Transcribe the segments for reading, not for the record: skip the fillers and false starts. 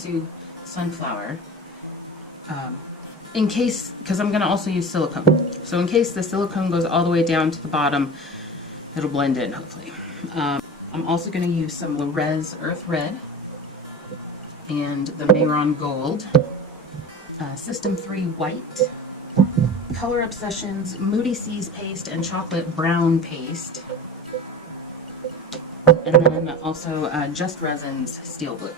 Sue Sunflower. In case, because I'm going to also use silicone. So in case the silicone goes all the way down to the bottom, it'll blend in, hopefully. I'm also going to use some Res Earth Red and the Mayron Gold, System 3 White, Color Obsessions Moody Seas Paste and Chocolate Brown Paste, and then also Just Resin's Steel Blue.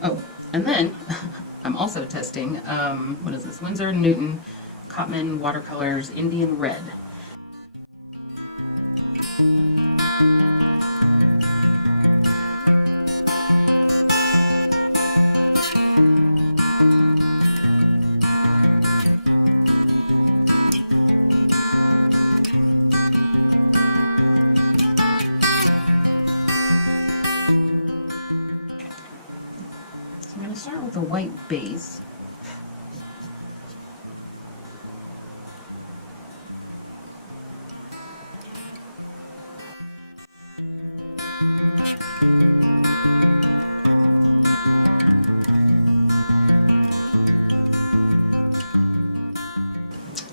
Oh, and then I'm also testing, what is this, Winsor & Newton Cotman Watercolors Indian Red. Start with a white base.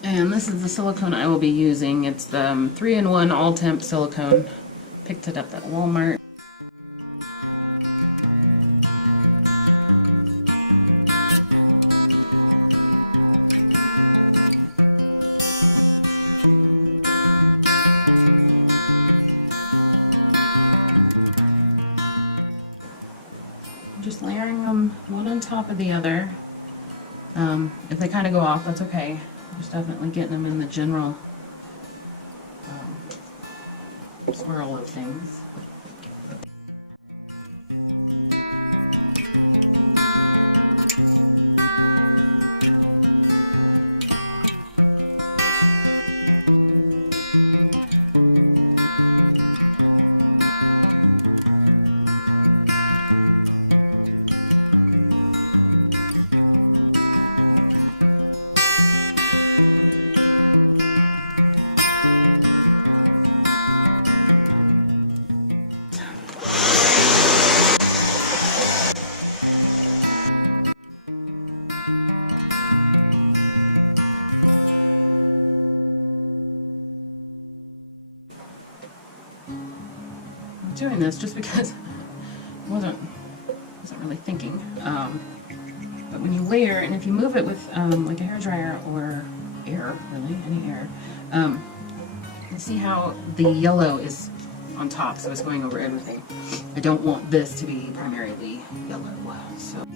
And this is the silicone I will be using. It's the 3-in-1 all-temp silicone. Picked it up at Walmart. Just layering them one on top of the other. If they kind of go off, that's okay. Just definitely getting them in the general swirl of things. Doing this just because I wasn't really thinking, but when you layer, and if you move it with like a hairdryer or air, really any air, you see how the yellow is on top, so it's going over everything. I don't want this to be primarily yellow, so.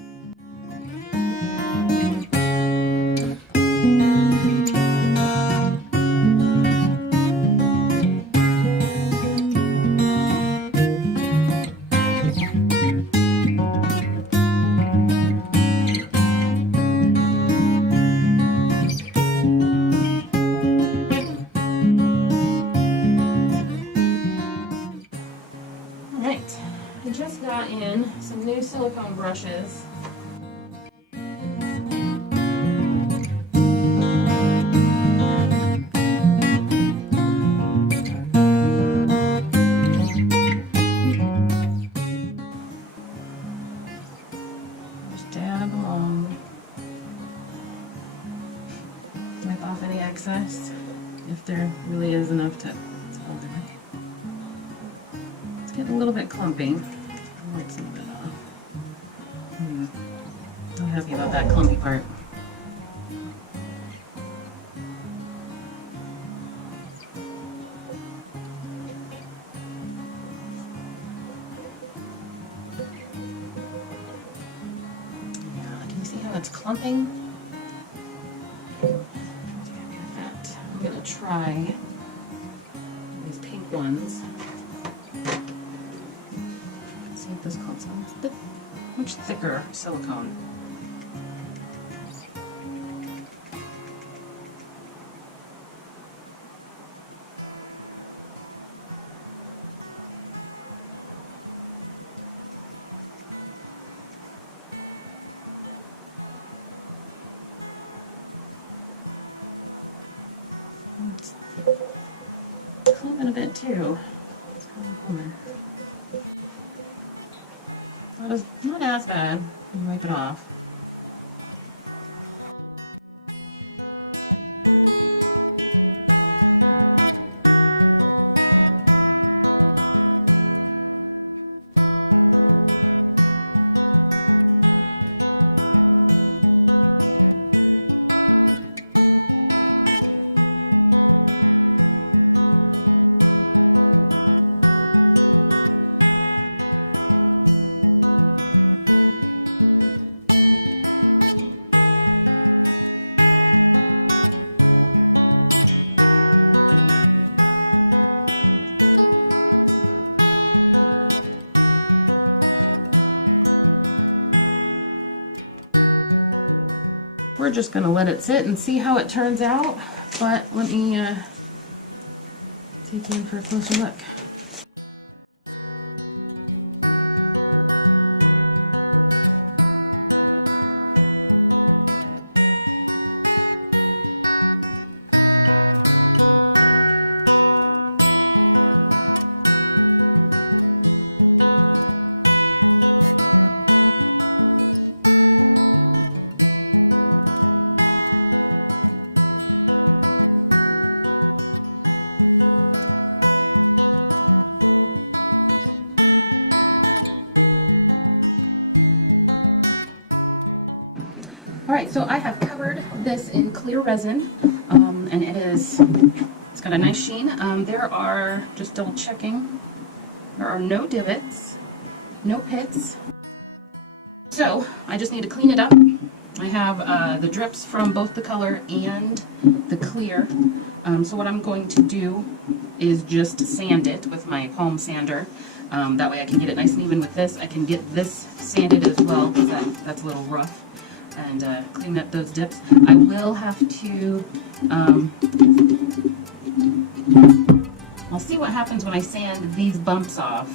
I just got in some new silicone brushes. Just dab along, wipe off any excess, if there really is enough to hold in it. It's getting a little bit clumpy. I'll wipe some of it off. Not happy about that clumpy part. Yeah, can you see how it's clumping? I'm going to try these pink ones. See if this clumps. It's a bit much thicker silicone. It's clumping a bit too. It's coming over. Not as bad. wipe it off. We're just going to let it sit and see how it turns out, but let me take you in for a closer look. Alright, so I have covered this in clear resin, and it's got a nice sheen. There are, just double checking, there are no divots, no pits. So I just need to clean it up. I have the drips from both the color and the clear. So what I'm going to do is just sand it with my palm sander. That way I can get it nice and even with this. I can get this sanded as well, because that's a little rough. And clean up those dips. I will have to, I'll see what happens when I sand these bumps off,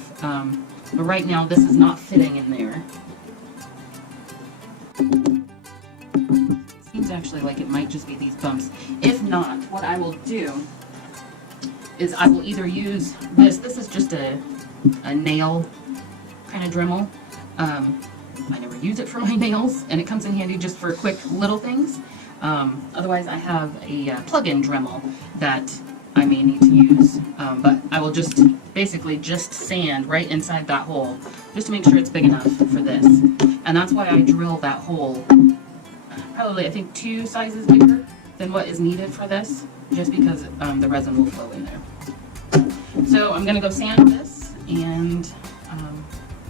but right now this is not fitting in there. Seems actually like it might just be these bumps. If not, what I will do is I will either use this is just a nail kind of Dremel. I never use it for my nails, and it comes in handy just for quick little things. Otherwise, I have a plug-in Dremel that I may need to use, but I will just basically just sand right inside that hole, just to make sure it's big enough for this. And that's why I drill that hole, probably I think 2 sizes bigger than what is needed for this, just because the resin will flow in there. So I'm going to go sand this, and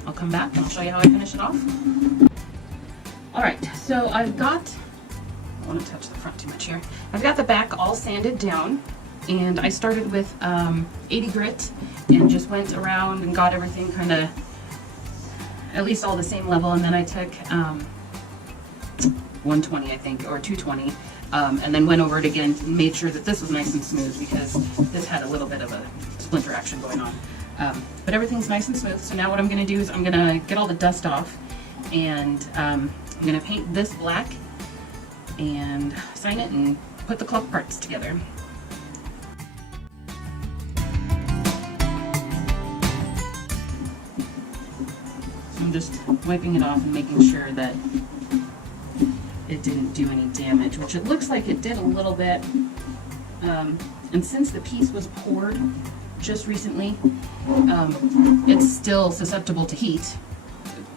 I'll come back and I'll show you how I finish it off. Alright, so I've got, I don't want to touch the front too much here. I've got the back all sanded down, and I started with 80 grit and just went around and got everything kind of at least all the same level, and then I took 120 I think, or 220, and then went over it again and made sure that this was nice and smooth, because this had a little bit of a splinter action going on. But everything's nice and smooth, so now what I'm going to do is I'm going to get all the dust off, and I'm going to paint this black and sign it and put the club parts together. So I'm just wiping it off and making sure that it didn't do any damage, which it looks like it did a little bit. And since the piece was poured just recently, it's still susceptible to heat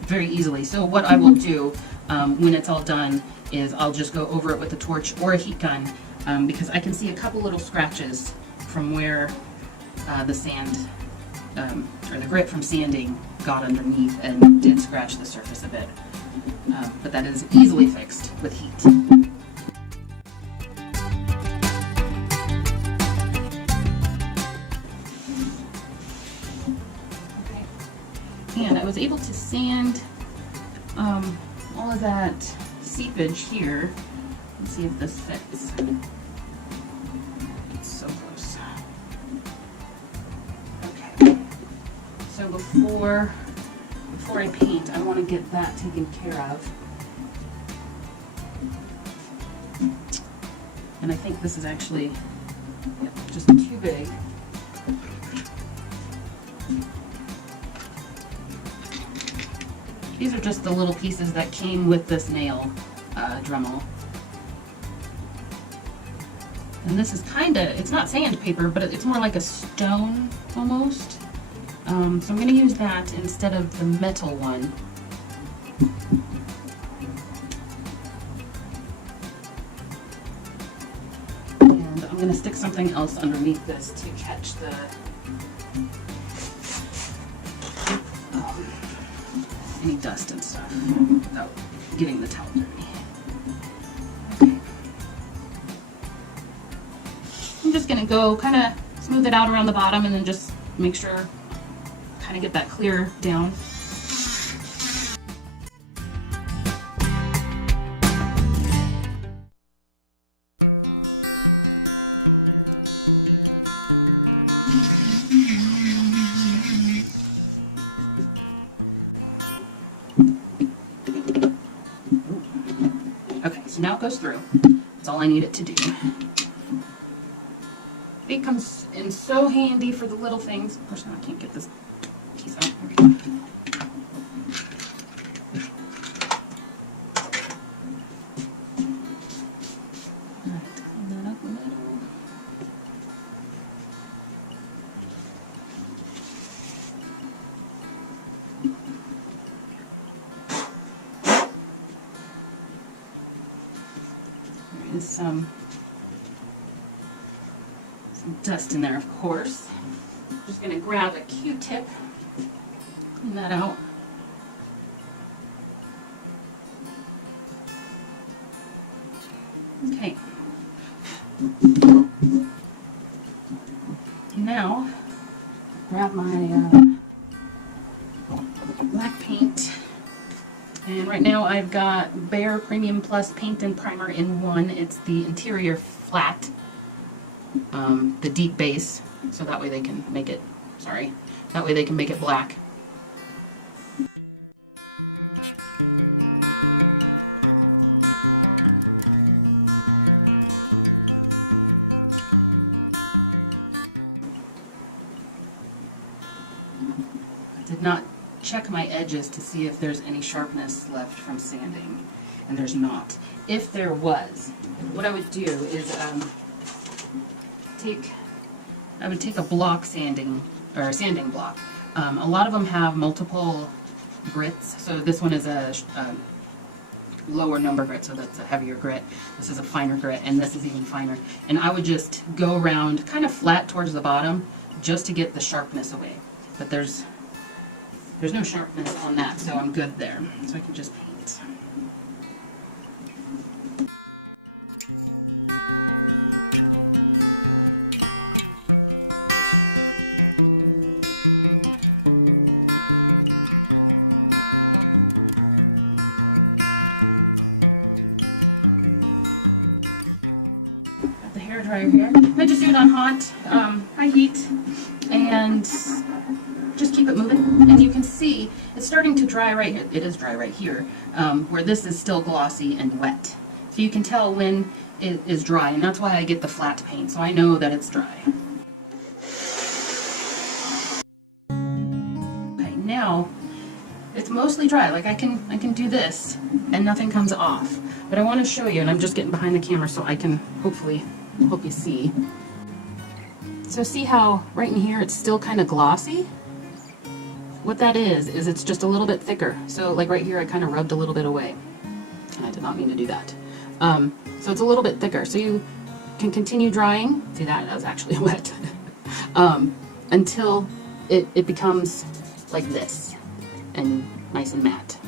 very easily. So what I will do when it's all done is I'll just go over it with a torch or a heat gun, because I can see a couple little scratches from where the sand or the grit from sanding got underneath and did scratch the surface a bit. But that is easily fixed with heat. And I was able to sand all of that seepage here. Let's see if this fits. It's so close. Okay. So before I paint, I want to get that taken care of. And I think this is actually just too big. These are just the little pieces that came with this nail Dremel. And this is it's not sandpaper, but it's more like a stone almost. So I'm going to use that instead of the metal one. And I'm going to stick something else underneath this to catch the any dust and stuff without getting the towel dirty. Okay. I'm just going to go kind of smooth it out around the bottom and then just make sure, kind of get that clear down. Okay, so now it goes through. That's all I need it to do. It comes in so handy for the little things. Of course, I can't get this piece out. There is some dust in there, of course. I'm just going to grab a Q-tip, clean that out. Okay. Now, grab my black paint. And right now I've got Bare Premium Plus Paint and Primer in one. It's the interior flat. The deep base, so that way they can make it, that way they can make it black. I did not check my edges to see if there's any sharpness left from sanding, and there's not. If there was, what I would do is I would take a block sanding, or a sanding block. A lot of them have multiple grits, so this one is a lower number grit, so that's a heavier grit. This is a finer grit, and this is even finer. And I would just go around kind of flat towards the bottom just to get the sharpness away. But there's no sharpness on that, so I'm good there. So I can just paint. Here. I just do it on high heat, and just keep it moving. And you can see it's starting to dry right here. It is dry right here, where this is still glossy and wet. So you can tell when it is dry, and that's why I get the flat paint, so I know that it's dry. Okay, now it's mostly dry. Like I can do this, and nothing comes off. But I want to show you, and I'm just getting behind the camera so I can hopefully hope you see. So see how right in here it's still kind of glossy? What that is it's just a little bit thicker. So like right here I kind of rubbed a little bit away, and I did not mean to do that. So it's a little bit thicker, so you can continue drying. See, that was actually wet. Until it becomes like this and nice and matte.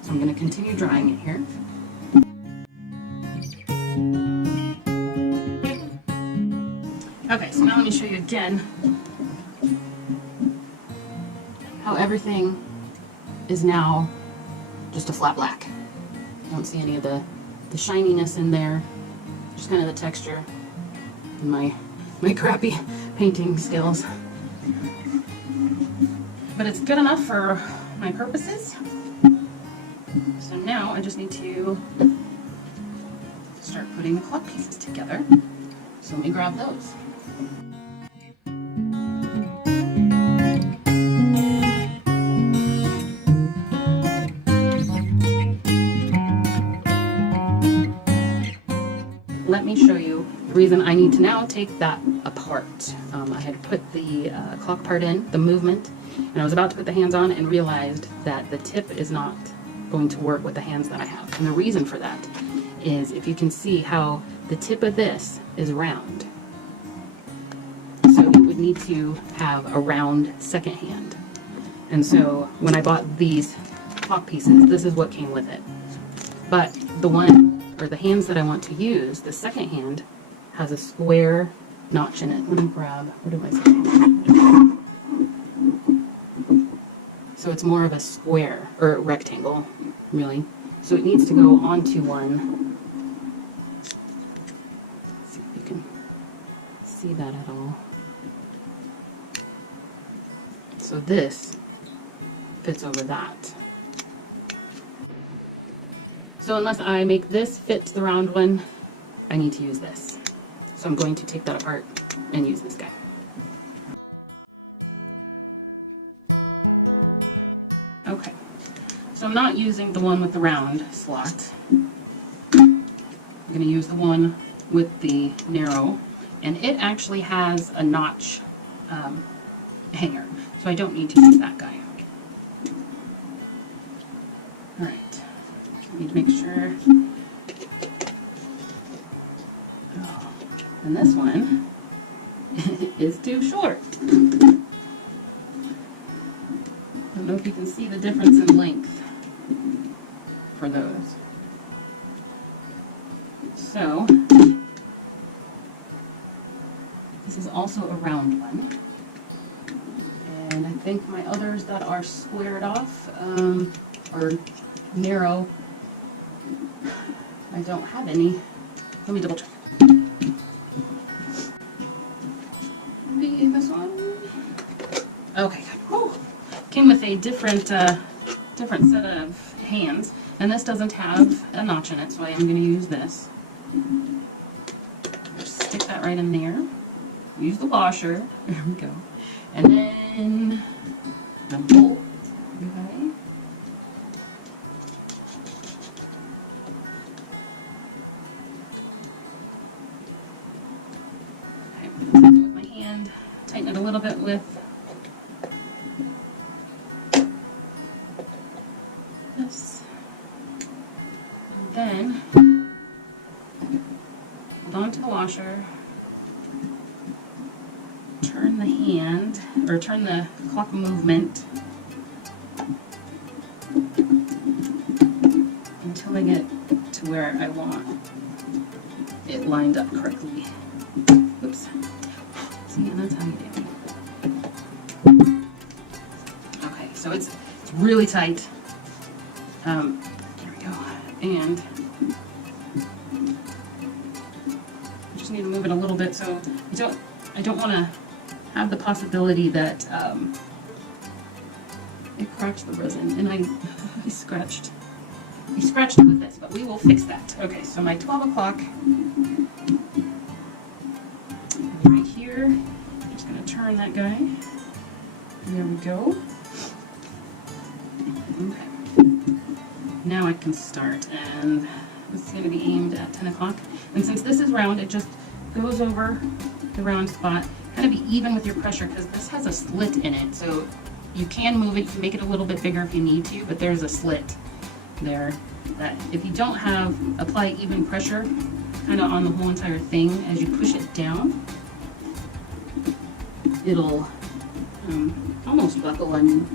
So I'm going to continue drying it here. Okay, so now let me show you again how everything is now just a flat black. Don't see any of the shininess in there, just kind of the texture and my crappy painting skills. But it's good enough for my purposes. So now I just need to start putting the clock pieces together. So let me grab those. that apart. I had put the clock part in, the movement, and I was about to put the hands on and realized that the tip is not going to work with the hands that I have. And the reason for that is, if you can see how the tip of this is round. So you would need to have a round second hand. And so when I bought these clock pieces, this is what came with it. But the one, or the hands that I want to use, the second hand, has a square notch in it. Let me grab, what do I say? So it's more of a square, or rectangle, really. So it needs to go onto one. Let's see if you can see that at all. So this fits over that. So unless I make this fit the round one, I need to use this. So I'm going to take that apart and use this guy. Okay, so I'm not using the one with the round slot. I'm going to use the one with the narrow, and it actually has a notch hanger, so I don't need to use that guy. Alright, make sure. And this one is too short. I don't know if you can see the difference in length for those. So, this is also a round one. And I think my others that are squared off, or narrow, I don't have any. Let me double check. Maybe this one. Okay, good. Whew. Came with a different set of hands, and this doesn't have a notch in it, so I am going to use this. Just stick that right in there. Use the washer. There we go. And then bolt. With my hand, tighten it a little bit with this, and then hold on to the washer, turn the hand, or turn the clock movement until I get to where I want it lined up correctly. Oops. See, that's how you do it. Okay, so it's really tight. Here we go. And I just need to move it a little bit, so I don't want to have the possibility that it cracks the resin. And I scratched it with this, but we will fix that. Okay, so my 12 o'clock. Right here, I'm just going to turn that guy. There we go. Okay. Now I can start, and this is going to be aimed at 10 o'clock. And since this is round, it just goes over the round spot. Kind of be even with your pressure, because this has a slit in it, so you can move it. You can make it a little bit bigger if you need to, but there's a slit there that if you don't apply even pressure kind of on the whole entire thing, as you push it down, it'll almost buckle on.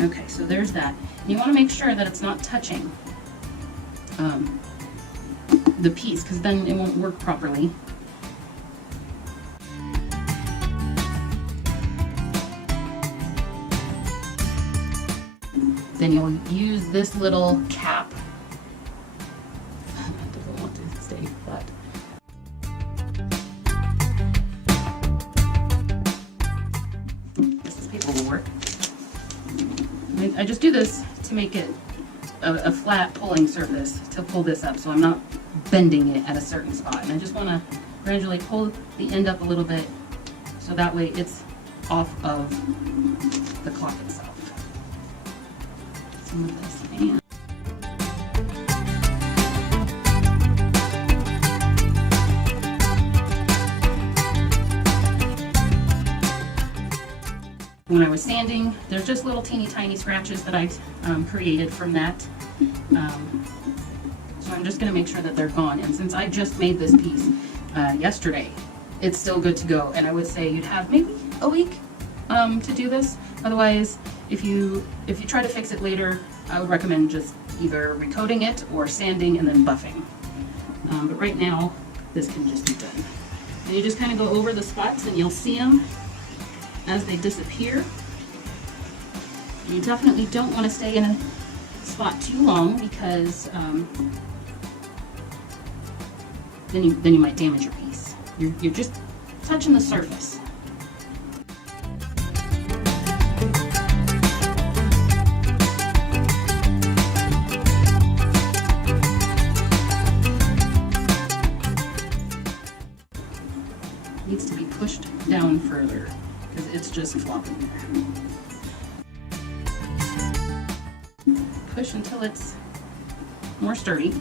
Okay, so there's that. And you want to make sure that it's not touching the piece, because then it won't work properly. Then you'll use this little cap. I don't know what to say, but this is capable of work. I just do this to make it a flat pulling surface to pull this up, so I'm not bending it at a certain spot. And I just want to gradually pull the end up a little bit so that way it's off of the cloth itself. Some of this and when I was sanding, there's just little teeny tiny scratches that I created from that. So I'm just going to make sure that they're gone. And since I just made this piece yesterday, it's still good to go. And I would say you'd have maybe a week to do this. Otherwise, if you try to fix it later, I would recommend just either recoating it or sanding and then buffing. But right now, this can just be done. And you just kind of go over the spots and you'll see them as they disappear. You definitely don't want to stay in a spot too long because then you might damage your piece. You're just touching the surface. It needs to be pushed down further because it's just flopping there. Push until it's more sturdy.